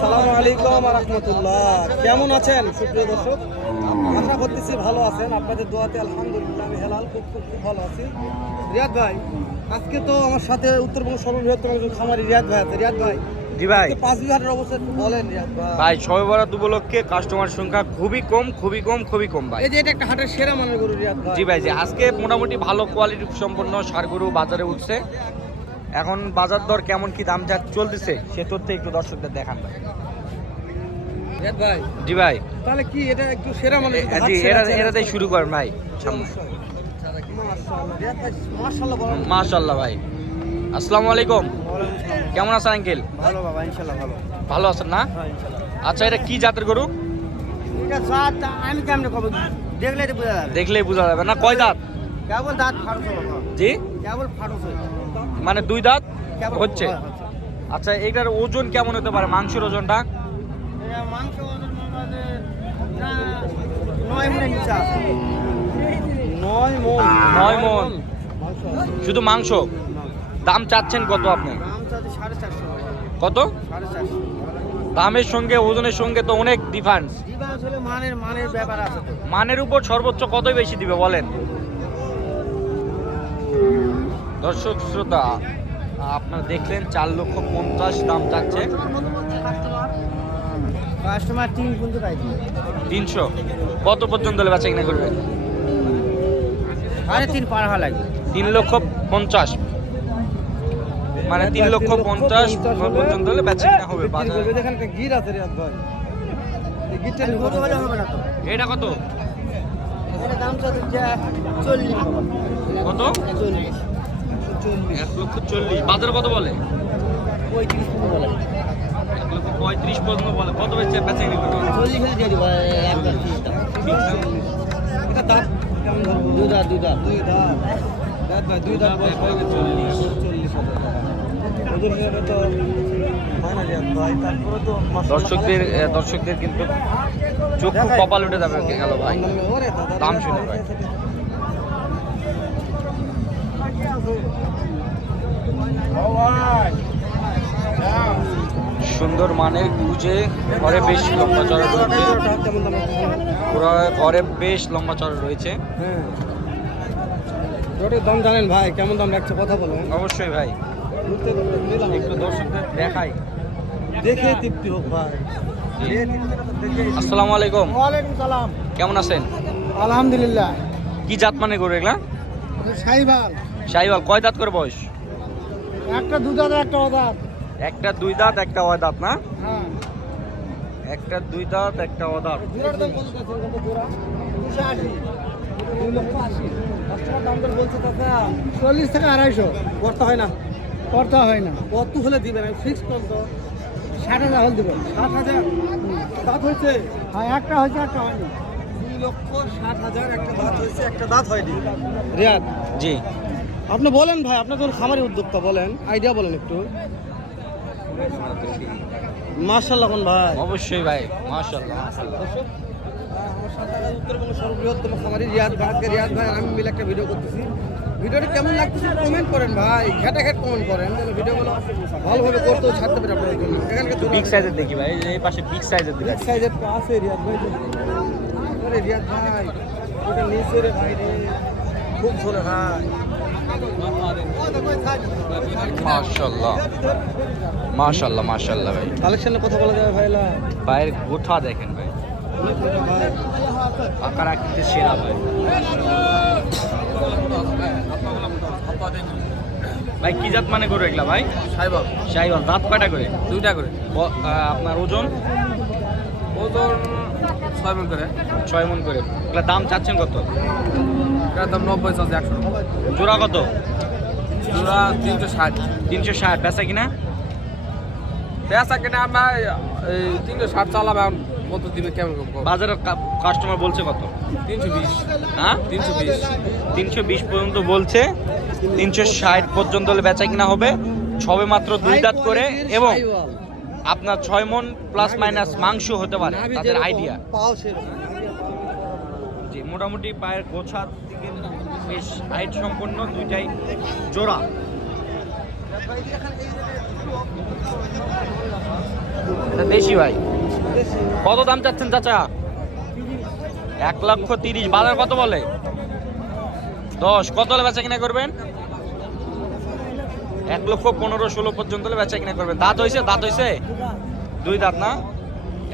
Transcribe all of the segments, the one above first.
আসসালামু আলাইকুম রহমতুল্লাহ। কেমন আছেন? সুপ্রিয় দর্শক আশা করতেছি ভালো আছেন। আপনাদের দোয়াতে আলহামদুলিল্লাহ আমি হেলাল খুব খুব খুব ভালো আছি। রিয়াদ ভাই আজকে তো আমার সাথে উত্তরবঙ্গ সর্ববৃহত্তম একজন খামারি রিয়াদ ভাই আছে। রিয়াদ ভাই জি ভাই। পাঁচ বিঘাটের অবস্থা একটু বলেন রিয়াদ ভাই। উপলক্ষে কাস্টমার সংখ্যা খুবই কম খুবই কম খুবই কম ভাই। এই যে এটা একটা হাটের সেরা মানের গরু রিয়াদ ভাই। জি ভাই জি। আজকে মোটামুটি ভালো কোয়ালিটি সম্পন্ন সার গরু বাজারে উঠছে। এখন বাজার দর কেমন কি দাম যা চলতেছে সে তথ্য একটু দর্শকদের দেখান ভাই। জি ভাই। তাহলে কি এটা একটু সেরা মানের এ- জি এরা এরাতেই শুরু করেন ভাই সামনে। মাশাআল্লাহ ভাই মাশাআল্লাহ মাশাল্লাহ ভাই। আসসালামু আলাইকুম। কেমন আছেন আঙ্কেল? ভালো বাবা ইনশাআল্লাহ ভালো। ভালো আছেন না? হ্যাঁ ইনশাআল্লাহ। আচ্ছা এটা কি জাতের গরু? এটা সাত আমি কেমনে খবর দেখলে তো বোঝা যাবে। দেখলেই বোঝা যাবে না কয় দাঁত? কেবল দাঁত ফাড়ুস বাবা। জি? কেবল ফাড়ুস মানে দুই দাঁত হচ্ছে। আচ্ছা এটার ওজন কেমন হতে পারে? মাংসের ওজনটা? নয় মন। শুধু মাংস? দাম চাচ্ছেন কত আপনি। কত? দামের সঙ্গে ওজনের সঙ্গে তো অনেক ডিফারেন্স মানের মানের ব্যাপার মানের উপর সর্বোচ্চ কতই বেশি দিবে বলেন? দর্শক শ্রোতা আপনারা দেখলেন চার লক্ষ পঞ্চাশ দাম চাচ্ছে। কাস্টমার তিন পর্যন্ত পাইছি তিনশো। কত পর্যন্ত হলে বেচা কিনা করবে সাড়ে তিন পার হওয়া লাগবে। তিন লক্ষ পঞ্চাশ। মানে তিন লক্ষ পঞ্চাশ পর্যন্ত হলে বেচা কিনা হবে গির আছে ভাই এটা কত? দাম চল্লিশ। কত? চল্লিশ। এক লক্ষ চল্লিশ। বাজারে কত বলে? পঁয়ত্রিশ বলে। এক লক্ষ পঁয়ত্রিশ পর্যন্ত বলে। কত বেচে বেচা চল্লিশ হলে দিয়ে দিব একদম এটা দাঁত কেমন ধরবো? দুই দাঁত দুই দাঁত। দুই দাঁত। দাঁত ভাই দুই দাঁত বয়স চল্লিশ। চল্লিশ হাজার ওজন হয় না ভাই তো মাশাআল্লাহ দর্শকদের দর্শকদের কিন্তু চক্ষু কপাল উঠে যাবে গেল ভাই। দাম শুনে ভাই। সুন্দর মানের গুজে ঘরে বেশ লম্বা চড়া রয়েছে। পুরো ঘরে বেশ লম্বা চড়া রয়েছে। হ্যাঁ দাম জানেন ভাই কেমন দাম লাগছে কথা বলেন। অবশ্যই ভাই। একটু দর্শকদের দেখাই। দেখে তৃপ্তি হোক ভাই। আসসালামু আলাইকুম। ওয়ালাইকুম সালাম। কেমন আছেন? আলহামদুলিল্লাহ। কি জাত মানে গরু এগুলা? সাইবাল শাহিওয়াল। কয় দাঁত করে বয়স? একটা দুধার একটা অদার একটা দুই দাঁত একটা অয় দাঁত না? হ্যাঁ। একটা দুই দাঁত একটা অদাঁত জোড়ার দাম কত আছে জোড়া? দুই লক্ষ দর বলছে কাকা চল্লিশ থেকে আড়াইশো। করতে হয় না। করতে হয় না। কত হলে দিবেন? ফিক্স করতো ষাট হাজার হলে দেবেন। ষাট হাজার? দাঁত হয়েছে? হ্যাঁ একটা হয়েছে একটা হয়নি। দুই লক্ষ ষাট হাজার একটা দাঁত হয়েছে একটা দাঁত হয়নি। রিয়াদ? জি। আপনি বলেন ভাই আপনার যখন খামারি উদ্যোক্তা বলেন? আইডিয়া বলেন একটু। মার্শাল্লাহ কোন ভাই? অবশ্যই ভাই উত্তরবঙ্গ সর্ববৃহত্তম খামারি রিয়াদ ভাই আজকে রিয়াদ ভাই আমি মিলে একটা ভিডিও করতেছি। ভিডিওটা কেমন লাগতেছে কমেন্ট করেন ভাই। ঘেটা ঘেট কমেন্ট করেন যেন ভিডিওগুলো ভালোভাবে ছাড়তে পারি আপনাদের জন্য। এখানকার একটু বিগ সাইজের দেখি ভাই এই পাশে বিগ সাইজের দেখি। বিগ সাইজের তো আছে রিয়াদ ভাই। আরে রিয়াদ ভাই ওটা নিচে রে ভাই রে খুব ঝোলে ভাই। মাশাআল্লাহ। মাশাআল্লাহ মাশাআল্লাহ ভাই। কালেকশনের কথা বলা যাবে ভাইলা পায়ের গোঠা দেখেন ভাই। ভাই আকার আকৃতির সেরা ভাই। ভাই কি জাত মানে করে এগুলা ভাই? সাইবাল। শাহিওয়াল দাঁত কয়টা করে? দুইটা করে। আপনার ওজন? ওজন ছয় মন করে। ছয় মন করে। এগুলা দাম চাচ্ছেন কত? এটার দাম নব্বই চলছে একশো জোড়া কত? জোড়া তিনশো ষাট। তিনশো ষাট বেচা কিনা? পেঁচা কেটে আমরা এই তিনশো ষাট চালাম এখন কত দিবে কেমন বাজারে কাস্টমার বলছে কত? তিনশো বিশ। হ্যাঁ? তিনশো বিশ। তিনশো বিশ পর্যন্ত বলছে। তিনশো ষাট পর্যন্ত হলে বেচা কিনা হবে। সবে মাত্র দুই দাঁত করে এবং আপনার ছয় মন প্লাস মাইনাস মাংস হতে পারে তাদের আইডিয়া মোটামুটি পায়ের গোছা বেশ হাইট সম্পন্ন দুইটাই জোড়া। দেশি ভাই। কত দাম চাচ্ছেন চাচা? এক লক্ষ তিরিশ। বাজার কত বলে? দশ। কত হলে বেচা কিনা করবেন? এক লক্ষ পনেরো ষোলো পর্যন্ত হলে বেচা কিনা করবেন। দাঁত হয়েছে দাঁত হয়েছে দুই দাঁত না?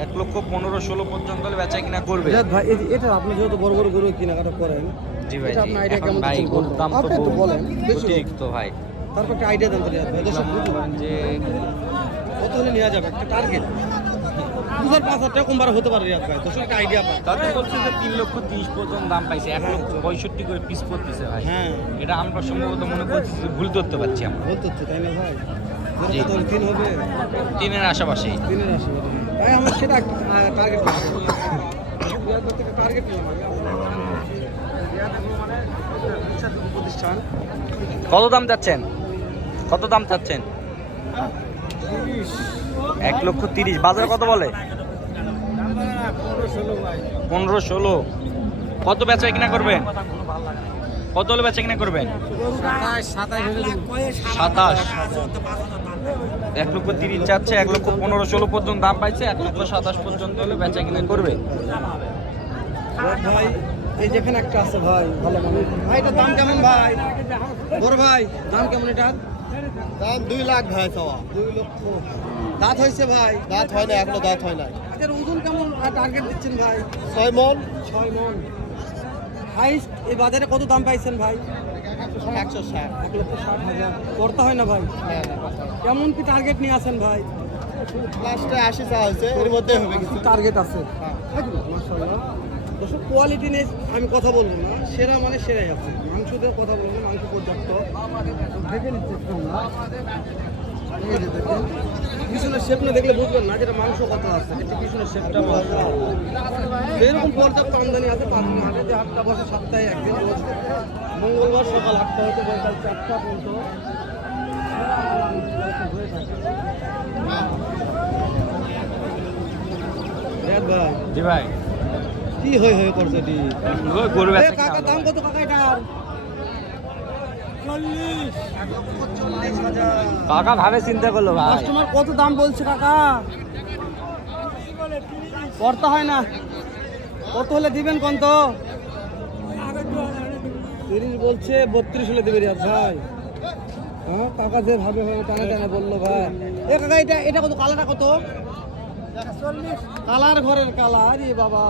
এক লক্ষ পনেরো ষোলো পর্যন্ত বেচা কিনা করবে। ভাই এটা আপনি যেহেতু বড় বড় গরু কেনাকাটা করেন জি ভাই এখন ভাই গরুর দাম তো বলেন, অতিরিক্ত ভাই। তারপর একটা আইডিয়া দেন তো ভাই দর্শক বুঝুন। যে কত হলে নেওয়া যাবে? একটা টার্গেট দুশোর পাঁচ হাজার টাকা হতে পারে রিয়াদ ভাই দর্শক একটা আইডিয়া পায় তাদের বলছে যে তিন লক্ষ তিরিশ পর্যন্ত দাম পাইছে এক লক্ষ পঁয়ষট্টি করে পিস করতেছে ভাই। হ্যাঁ। এটা আমরা সম্ভবত মনে করছি ভুল ধরতে পারছি আমরা। বলতে হচ্ছে তাই না ভাই? তিন হবে। তিনের আশেপাশে। তিনের তাই আমার সেটা টার্গেট টার্গেট প্রতিষ্ঠান কত দাম চাচ্ছেন? কত দাম চাচ্ছেন? এক লক্ষ তিরিশ। বাজারে কত বলে? পনেরো ষোলো। কত বেচা কিনা করবেন? কত হলে বেচা কিনা করবেন? সাতাশ। এক লক্ষ তিরিশ যাচ্ছে এক লক্ষ পনেরো ষোলো পর্যন্ত দাম পাইছে এক লক্ষ সাতাশ পর্যন্ত হলে বেচা কিনা করবে। ভাই এই যেখানে একটা আছে ভাই ভালো ভাই এটার দাম কেমন ভাই? বড় ভাই দাম কেমন দাম দুই লাখ ভাই চাওয়া দুই লক্ষ। দাঁত হয়েছে ভাই দাঁত হয় না এখনও দাঁত হয় না ওজন কেমন টার্গেট দিচ্ছেন ভাই? ছয় মন। ছয় মন। হাইস্ট এই বাজারে কত দাম পাইছেন ভাই? একশো ষাট। এক লক্ষ ষাট হাজার করতে হয় না ভাই কেমন কি টার্গেট নিয়ে আসেন ভাই? লাস্টে আশি চাওয়া হয়েছে এর মধ্যে হবে কিছু। টার্গেট আছে। দর্শক কোয়ালিটি নিয়ে আমি কথা বলব না। সেরা মানে সেরাই আছে। মাংস দিয়ে কথা বলব মাংস পর্যাপ্ত। ভেবে নিচ্ছে পিছনের শেপ না দেখলে বুঝবেন না যেটা মাংস কথা আছে এটা পিছনের শেপটা মাংস। এরকম পর্যাপ্ত আমদানি আছে পাঁচ হাটে যে হাটটা বসে সপ্তাহে একদিন মঙ্গলবার সকাল আটটা হতে বৈকাল চারটা পর্যন্ত। হয়ে থাকে। ভাই জি ভাই। কি হয়ে হয়ে করছে কাকা দাম কত কাকা এটার চল্লিশ চল্লিশ হাজার কাকা ভাবে চিন্তা করল ভাই। কাস্টমার কত দাম বলছে কাকা? করতে হয় না। কত হলে দিবেন কত তিরিশ বলছে বত্রিশ হলে দেবে রিয়াজ ভাই। হ্যাঁ কাকা যে ভাবে ভাবে টানে টানে বলল ভাই। এ কাকা এটা এটা কত কালারটা কত? কালার ঘরের কালার এ বাবা।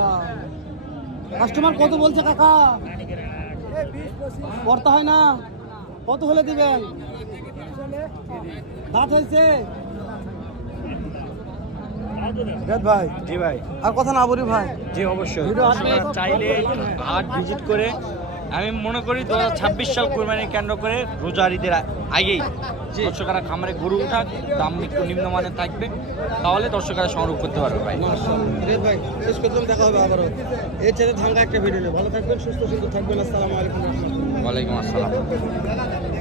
কাস্টমার কত বলছে কাকা? করতে হয় না। কত হলে দিবেন? দাঁত হয়েছে? ভাই। জি ভাই। আর কথা না বলি ভাই। জি অবশ্যই। চাইলে হাট ভিজিট করে আমি মনে করি দু হাজার ছাব্বিশ সাল কোরবানি কেন্দ্র করে রোজার ঈদের আগেই দর্শকরা খামারে গরু উঠাক দাম একটু নিম্নমানের থাকবে তাহলে দর্শকরা সংগ্রহ করতে পারবে ভাই। শেষ করলাম দেখা হবে আবারও। এর ছেড়ে ধাঙ্গা একটা ভিডিও ভালো থাকবেন সুস্থ সুন্দর থাকবেন। আসসালামু আলাইকুম। ওয়ালাইকুম আসসালাম।